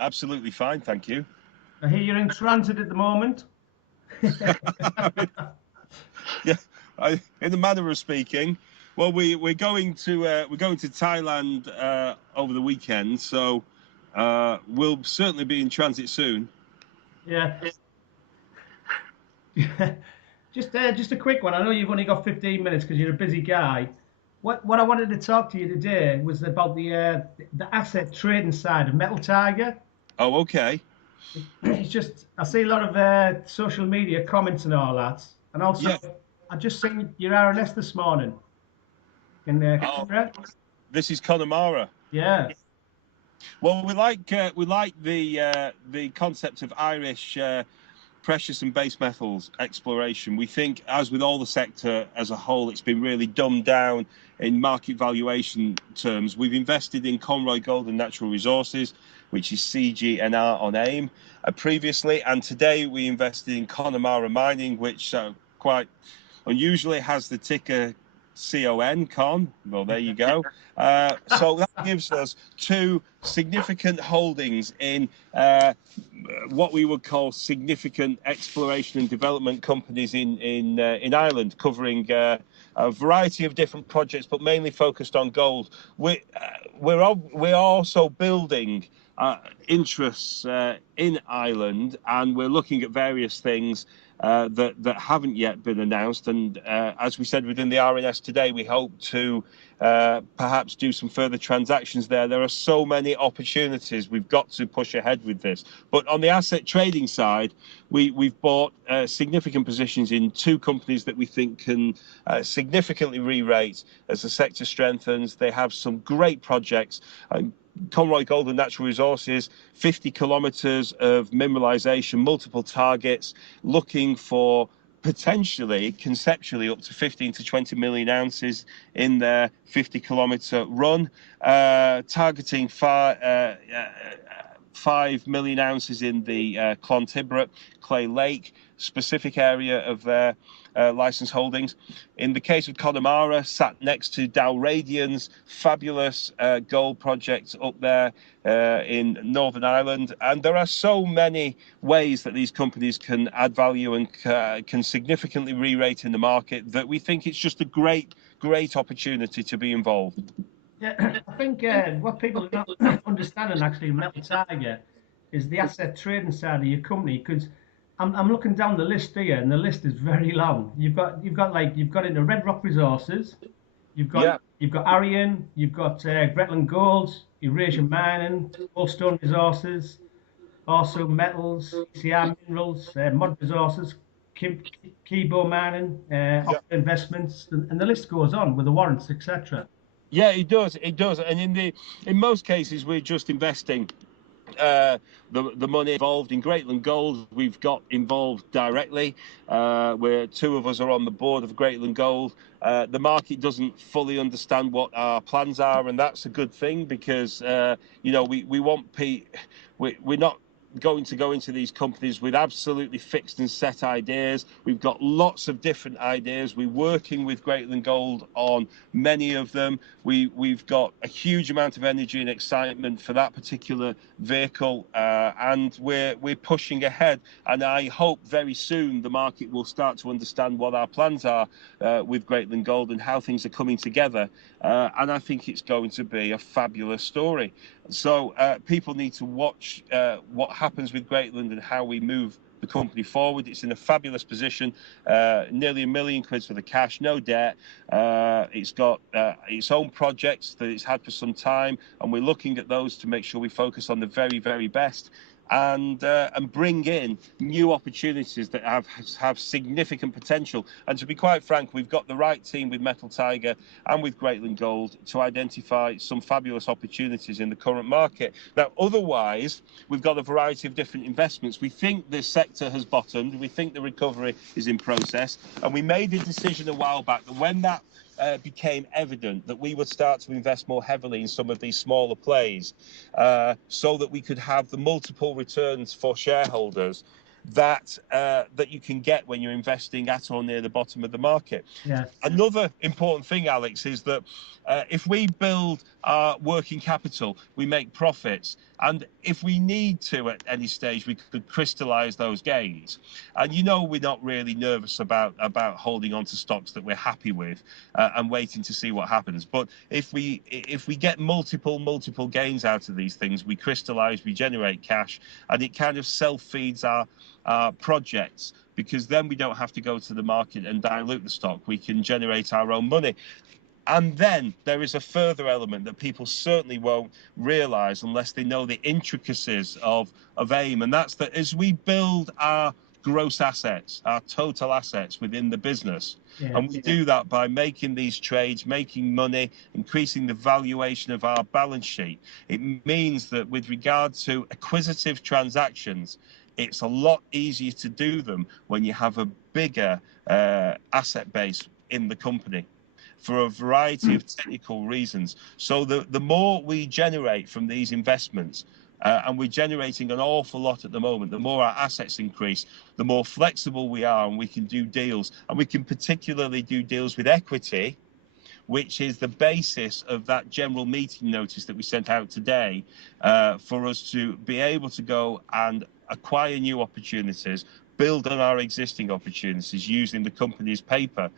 absolutely fine, thank you. I hear you're in transit at the moment. Yeah, in the manner of speaking. Well, we're going to Thailand over the weekend, so we'll certainly be in transit soon. Yeah. Just a quick one. I know you've only got 15 minutes because you're a busy guy. What I wanted to talk to you today was about the asset trading side of Metal Tiger. Oh, okay. It's just I see a lot of social media comments and all that, and also Yeah. I just seen your RNS this morning in Oh, Canberra. this is Connemara. Yeah, Well, we like the concept of Irish precious and base metals exploration. We think, as with all the sector as a whole, it's been really dumbed down in market valuation terms. We've invested in Conroy Gold and Natural Resources, which is CGNR on AIM, previously, and today we invested in Connemara Mining, which quite unusually has the ticker Con. Well, there you go. So that gives us two significant holdings in what we would call significant exploration and development companies in Ireland, covering a variety of different projects, but mainly focused on gold. We're also building interests in Ireland, and we're looking at various things that haven't yet been announced. And as we said within the RNS today, we hope to perhaps do some further transactions there. There are so many opportunities. We've got to push ahead with this. But on the asset trading side, we've bought significant positions in two companies that we think can significantly re-rate as the sector strengthens. They have some great projects. Conroy Gold and Natural Resources, 50 kilometres of mineralisation, multiple targets, looking for potentially, conceptually, up to 15 to 20 million ounces in their 50-kilometre run, targeting 5 million ounces in the Clontibberet, Clay Lake specific area of their license holdings. In the case of Connemara, sat next to Dalradian's fabulous gold project up there in Northern Ireland. And there are so many ways that these companies can add value and can significantly re-rate in the market that we think it's just a great opportunity to be involved. yeah. I think what people are not understanding actually, Metal Tiger, is the asset trading side of your company. Because I'm looking down the list here, and the list is very long. You've got into Red Rock Resources, Yeah. you've got Arian, you've got Gretland Gold, Eurasian Mining, Goldstone Resources, also Metals, ECR Minerals, Mod Resources, KIBO Mining, OPRA Investments, and the list goes on with the warrants, etc. Yeah, it does. It does. And in most cases, we're just investing the money involved. In Greatland Gold, we've got involved directly, where two of us are on the board of Greatland Gold. The market doesn't fully understand what our plans are, and that's a good thing, because we want we're not going to go into these companies with absolutely fixed and set ideas. We've got lots of different ideas. We're working with Greatland Gold on many of them. We've got a huge amount of energy and excitement for that particular vehicle, and we're pushing ahead. And I hope very soon the market will start to understand what our plans are with Greatland Gold and how things are coming together. And I think it's going to be a fabulous story. So people need to watch what happens with Greatland and how we move the company forward. It's in a fabulous position, nearly £1 million for the cash, no debt. It's got its own projects that it's had for some time, and we're looking at those to make sure we focus on the very, very best, and bring in new opportunities that have significant potential. And to be quite frank, we've got the right team with Metal Tiger and with Greatland Gold to identify some fabulous opportunities in the current market. Now, otherwise, we've got a variety of different investments. We think this sector has bottomed. We think the recovery is in process. And we made a decision a while back that when that became evident, that we would start to invest more heavily in some of these smaller plays, so that we could have the multiple returns for shareholders that that you can get when you're investing at or near the bottom of the market. Yeah. Another important thing, Alex, is that if we build our working capital, we make profits. And if we need to at any stage, we could crystallize those gains. And we're not really nervous about holding on to stocks that we're happy with and waiting to see what happens. But if we get multiple gains out of these things, we crystallize, we generate cash, and it kind of self-feeds our projects, because then we don't have to go to the market and dilute the stock. We can generate our own money. And then there is a further element that people certainly won't realize unless they know the intricacies of AIM, and that's that as we build our gross assets, our total assets within the business, and we do that by making these trades, making money, increasing the valuation of our balance sheet. It means that with regard to acquisitive transactions, it's a lot easier to do them when you have a bigger asset base in the company, for a variety of technical reasons. So the more we generate from these investments, and we're generating an awful lot at the moment, the more our assets increase, the more flexible we are, and we can do deals. And we can particularly do deals with equity, which is the basis of that general meeting notice that we sent out today, for us to be able to go and acquire new opportunities, build on our existing opportunities using the company's paper,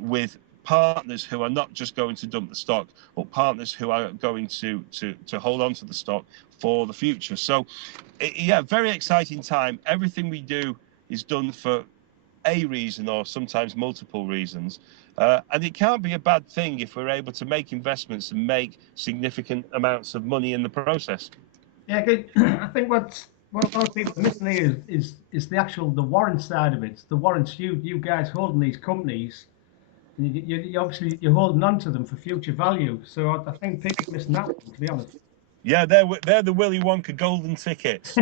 with partners who are not just going to dump the stock, but partners who are going to hold on to the stock for the future. So, yeah, very exciting time. Everything we do is done for a reason, or sometimes multiple reasons. And it can't be a bad thing if we're able to make investments and make significant amounts of money in the process. Yeah, good. I think what a lot of people are missing here is the warrant side of it. The warrants you guys holding these companies, and you obviously you're holding on to them for future value. So I think people are missing that one, to be honest. Yeah, they're the Willy Wonka golden tickets.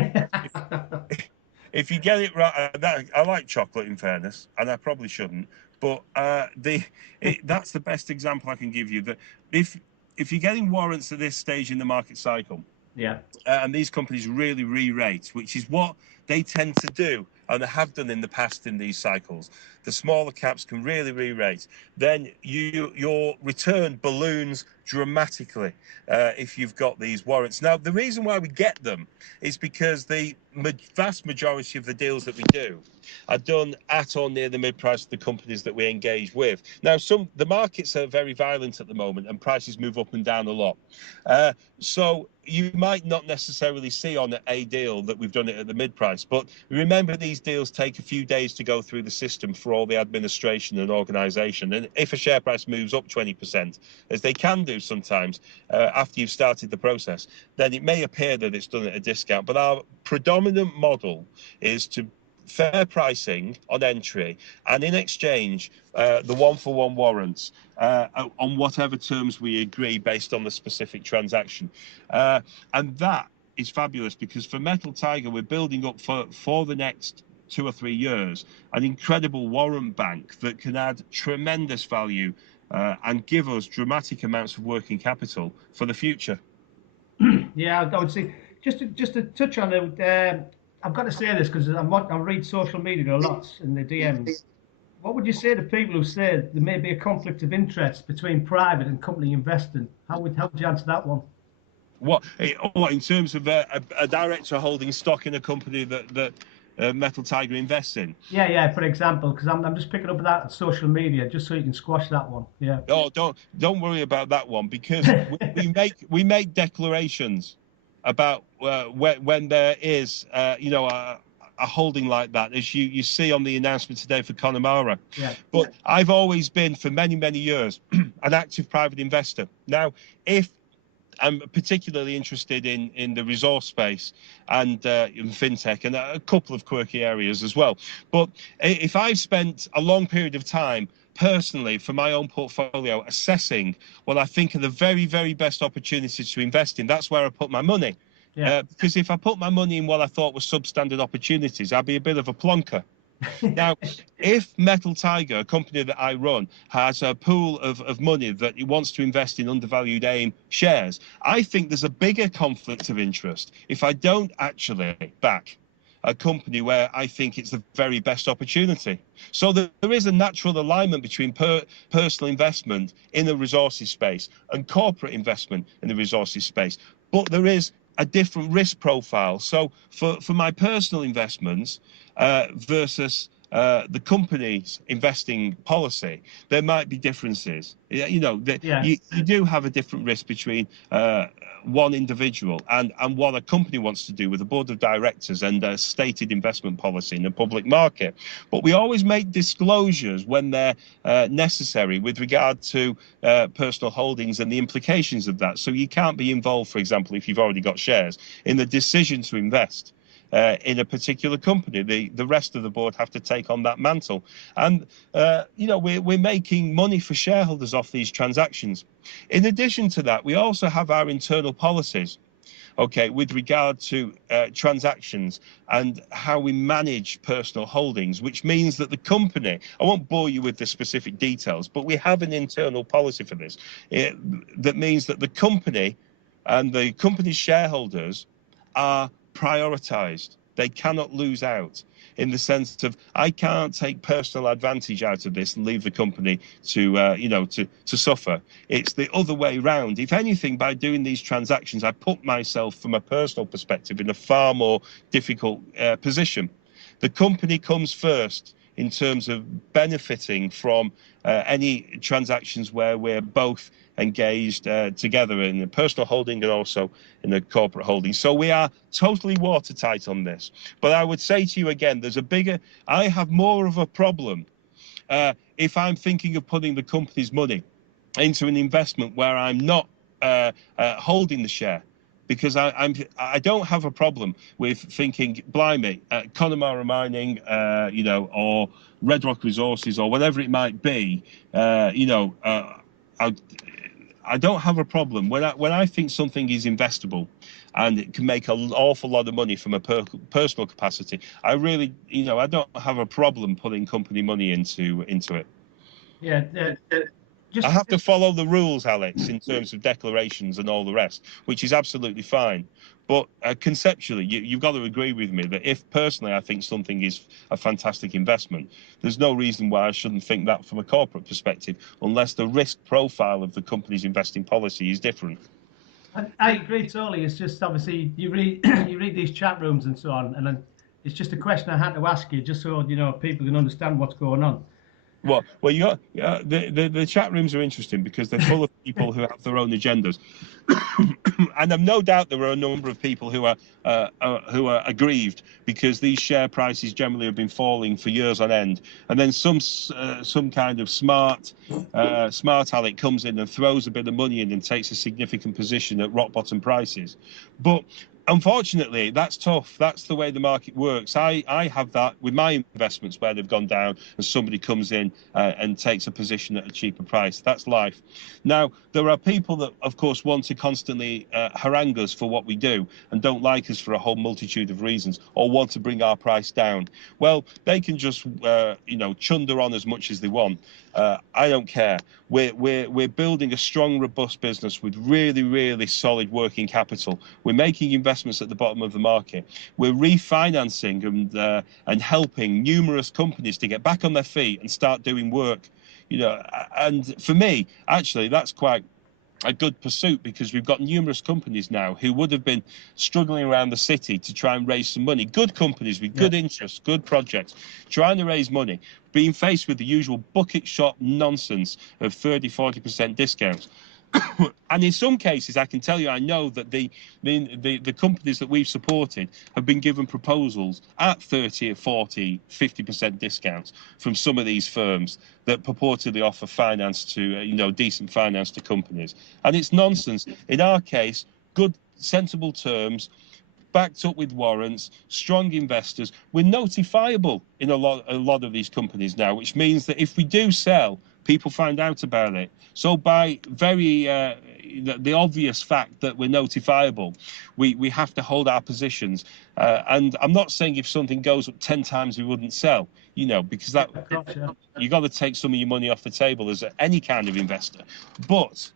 If you get it right, I like chocolate, in fairness, and I probably shouldn't, but that's the best example I can give you. That if you're getting warrants at this stage in the market cycle, Yeah, and these companies really re-rate, which is what they tend to do, and they have done in the past in these cycles. The smaller caps can really re-rate. Then your return balloons dramatically if you've got these warrants. Now, the reason why we get them is because the vast majority of the deals that we do are done at or near the mid-price of the companies that we engage with. Now, the markets are very violent at the moment, and prices move up and down a lot. So you might not necessarily see on a deal that we've done it at the mid-price, but remember, these deals take a few days to go through the system for all the administration and organisation. And if a share price moves up 20%, as they can do sometimes after you've started the process, then it may appear that it's done at a discount. But our predominant model is to fair pricing on entry, and in exchange, the 1-for-1 warrants on whatever terms we agree based on the specific transaction. And that is fabulous, because for Metal Tiger, we're building up for the next 2 or 3 years an incredible warrant bank that can add tremendous value and give us dramatic amounts of working capital for the future. yeah, I would say just to touch on it. I've got to say this because I read social media a lot in the DMs. What would you say to people who say there may be a conflict of interest between private and company investing? How would you answer that one? What in terms of a director holding stock in a company that Metal Tiger invests in? Yeah. For example, because I'm just picking up that on social media, just so you can squash that one. Yeah. Oh, don't worry about that one, because we make declarations about when there is a holding like that, as you see on the announcement today for Connemara. Yeah. But I've always been, for many years, an active private investor. Now, if I'm particularly interested in the resource space and in fintech and a couple of quirky areas as well. But if I've spent a long period of time personally for my own portfolio assessing what I think are the very best opportunities to invest in, that's where I put my money. Yeah. Because if I put my money in what I thought were substandard opportunities, I'd be a bit of a plonker. Now, if Metal Tiger, a company that I run, has a pool of money that it wants to invest in undervalued AIM shares, I think there's a bigger conflict of interest if I don't actually back a company where I think it's the very best opportunity. So there is a natural alignment between personal investment in the resources space and corporate investment in the resources space. But there is a different risk profile. So for my personal investments versus the company's investing policy, there might be differences. You know, you do have a different risk between one individual and what a company wants to do with a board of directors and a stated investment policy in the public market. But we always make disclosures when they're necessary with regard to personal holdings and the implications of that. So you can't be involved, for example, if you've already got shares, in the decision to invest in a particular company. The rest of the board have to take on that mantle. And, you know, we're making money for shareholders off these transactions. In addition to that, we also have our internal policies, okay, with regard to transactions and how we manage personal holdings, which means that the company, I won't bore you with the specific details, but we have an internal policy for this. That means that the company and the company's shareholders are prioritized. They cannot lose out, in the sense of, I can't take personal advantage out of this and leave the company to you know, to suffer. It's the other way round. If anything, by doing these transactions, I put myself from a personal perspective in a far more difficult position. The company comes first in terms of benefiting from any transactions where we're both engaged together in the personal holding and also in the corporate holding. So we are totally watertight on this. But I would say to you again, I have more of a problem if I'm thinking of putting the company's money into an investment where I'm not holding the share. Because I don't have a problem with thinking, blimey, Connemara Mining, you know, or Red Rock Resources, or whatever it might be, you know, I don't have a problem when I think something is investable and it can make an awful lot of money from a personal capacity. I really, you know, I don't have a problem putting company money into it. Yeah. I have to follow the rules, Alex, in terms of declarations and all the rest, which is absolutely fine. But conceptually, you've got to agree with me that if personally I think something is a fantastic investment, there's no reason why I shouldn't think that from a corporate perspective, unless the risk profile of the company's investing policy is different. I agree totally. It's just, obviously, you read you read these chat rooms and so on, and then it's just a question I had to ask you, just so, you know, people can understand what's going on. Well, you got the chat rooms are interesting because they're full of people who have their own agendas, and I've no doubt there are a number of people who are aggrieved because these share prices generally have been falling for years on end, and then some kind of smart aleck comes in and throws a bit of money in and takes a significant position at rock bottom prices, but unfortunately, that's tough. That's the way the market works. I have that with my investments where they've gone down and somebody comes in and takes a position at a cheaper price. That's life. Now, there are people that, of course, want to constantly harangue us for what we do and don't like us for a whole multitude of reasons, or want to bring our price down. Well, they can just, you know, chunder on as much as they want. I don't care. We're building a strong, robust business with really, really solid working capital. We're making investments at the bottom of the market. We're refinancing and helping numerous companies to get back on their feet and start doing work. You know, and for me, actually, that's quite a good pursuit, because we've got numerous companies now who would have been struggling around the city to try and raise some money. Good companies with good interests, good projects, trying to raise money, being faced with the usual bucket shop nonsense of 30–40% discounts. And in some cases, I can tell you, I know that the companies that we've supported have been given proposals at 30, 40, 50% discounts from some of these firms that purportedly offer finance to, you know, decent finance to companies. And it's nonsense. In our case, good, sensible terms, backed up with warrants, strong investors. We're notifiable in a lot of these companies now, which means that if we do sell, people find out about it. So by the obvious fact that we're notifiable, we have to hold our positions. And I'm not saying if something goes up 10 times we wouldn't sell, you know, because that you got to take some of your money off the table as any kind of investor. But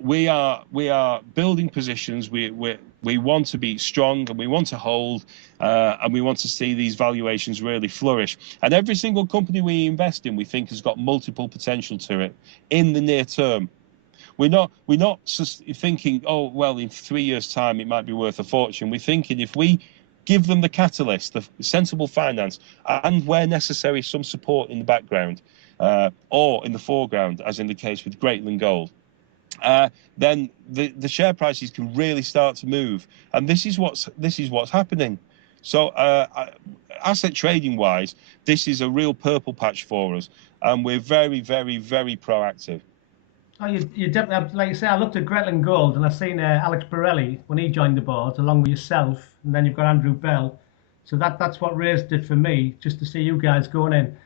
we are building positions. We're We want to be strong, and we want to hold, and we want to see these valuations really flourish. And every single company we invest in, we think has got multiple potential to it in the near term. We're not just thinking, oh, well, in 3 years' time, it might be worth a fortune. We're thinking if we give them the catalyst, the sensible finance, and where necessary, some support in the background or in the foreground, as in the case with Greatland Gold, then the share prices can really start to move. And this is what's happening. So asset trading wise, this is a real purple patch for us, and we're very, very, very proactive. Oh, you definitely, like you say, I looked at Greatland Gold and I seen Alex Borelli when he joined the board, along with yourself, and then you've got Andrew Bell. So that's what raised it for me, just to see you guys going in.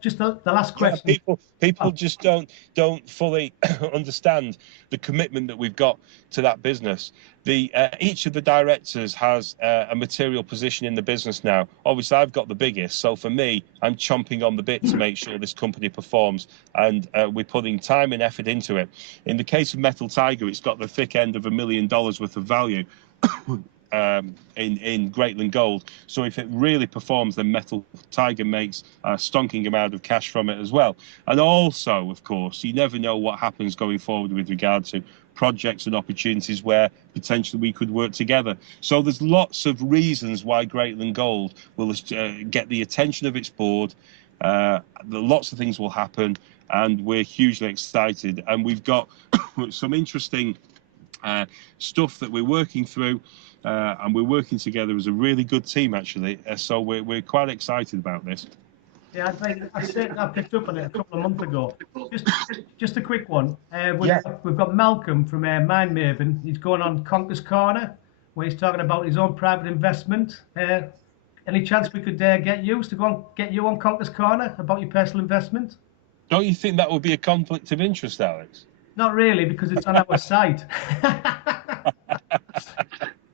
Just the last question. Yeah, people just don't fully understand the commitment that we've got to that business. Each of the directors has a material position in the business now. Obviously, I've got the biggest, so for me, I'm chomping on the bit to make sure this company performs, and we're putting time and effort into it. In the case of Metal Tiger, it's got the thick end of $1 million worth of value. In Greatland Gold. So if it really performs, then Metal Tiger makes a stonking amount of cash from it as well. And also, of course, you never know what happens going forward with regard to projects and opportunities where potentially we could work together. So there's lots of reasons why Greatland Gold will get the attention of its board. Lots of things will happen, and we're hugely excited. And we've got some interesting stuff that we're working through, and we're working together as a really good team, actually. So we're quite excited about this. Yeah, I picked up on it a couple of months ago. Just a quick one. We've got Malcolm from Mine Maven. He's going on Conker's Corner, where he's talking about his own private investment. Any chance we could get you on Conker's Corner about your personal investment? Don't you think that would be a conflict of interest, Alex? Not really, because it's on our site.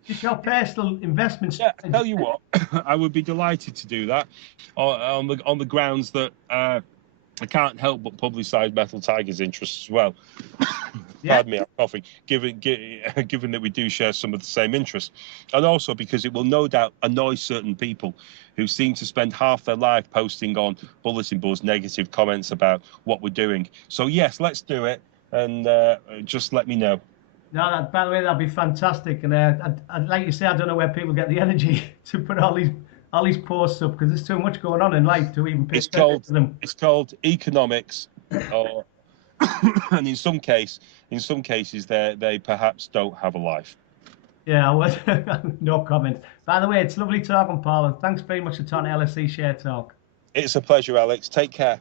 It's your personal investment. Yeah, I tell you what, I would be delighted to do that on the grounds that I can't help but publicise Metal Tiger's interests as well. Yeah. Pardon me, I'm coughing. Given that we do share some of the same interests, and also because it will no doubt annoy certain people who seem to spend half their life posting on bulletin boards negative comments about what we're doing. So yes, let's do it, and just let me know. No, by the way, that'd be fantastic. And I'd like you say, I don't know where people get the energy to put all these posts up, because there's too much going on in life to even pick them. It's called economics, and in some cases, they perhaps don't have a life. Yeah, no comment. By the way, it's lovely talking, Paul. Thanks very much for talking to LSE Share Talk. It's a pleasure, Alex. Take care.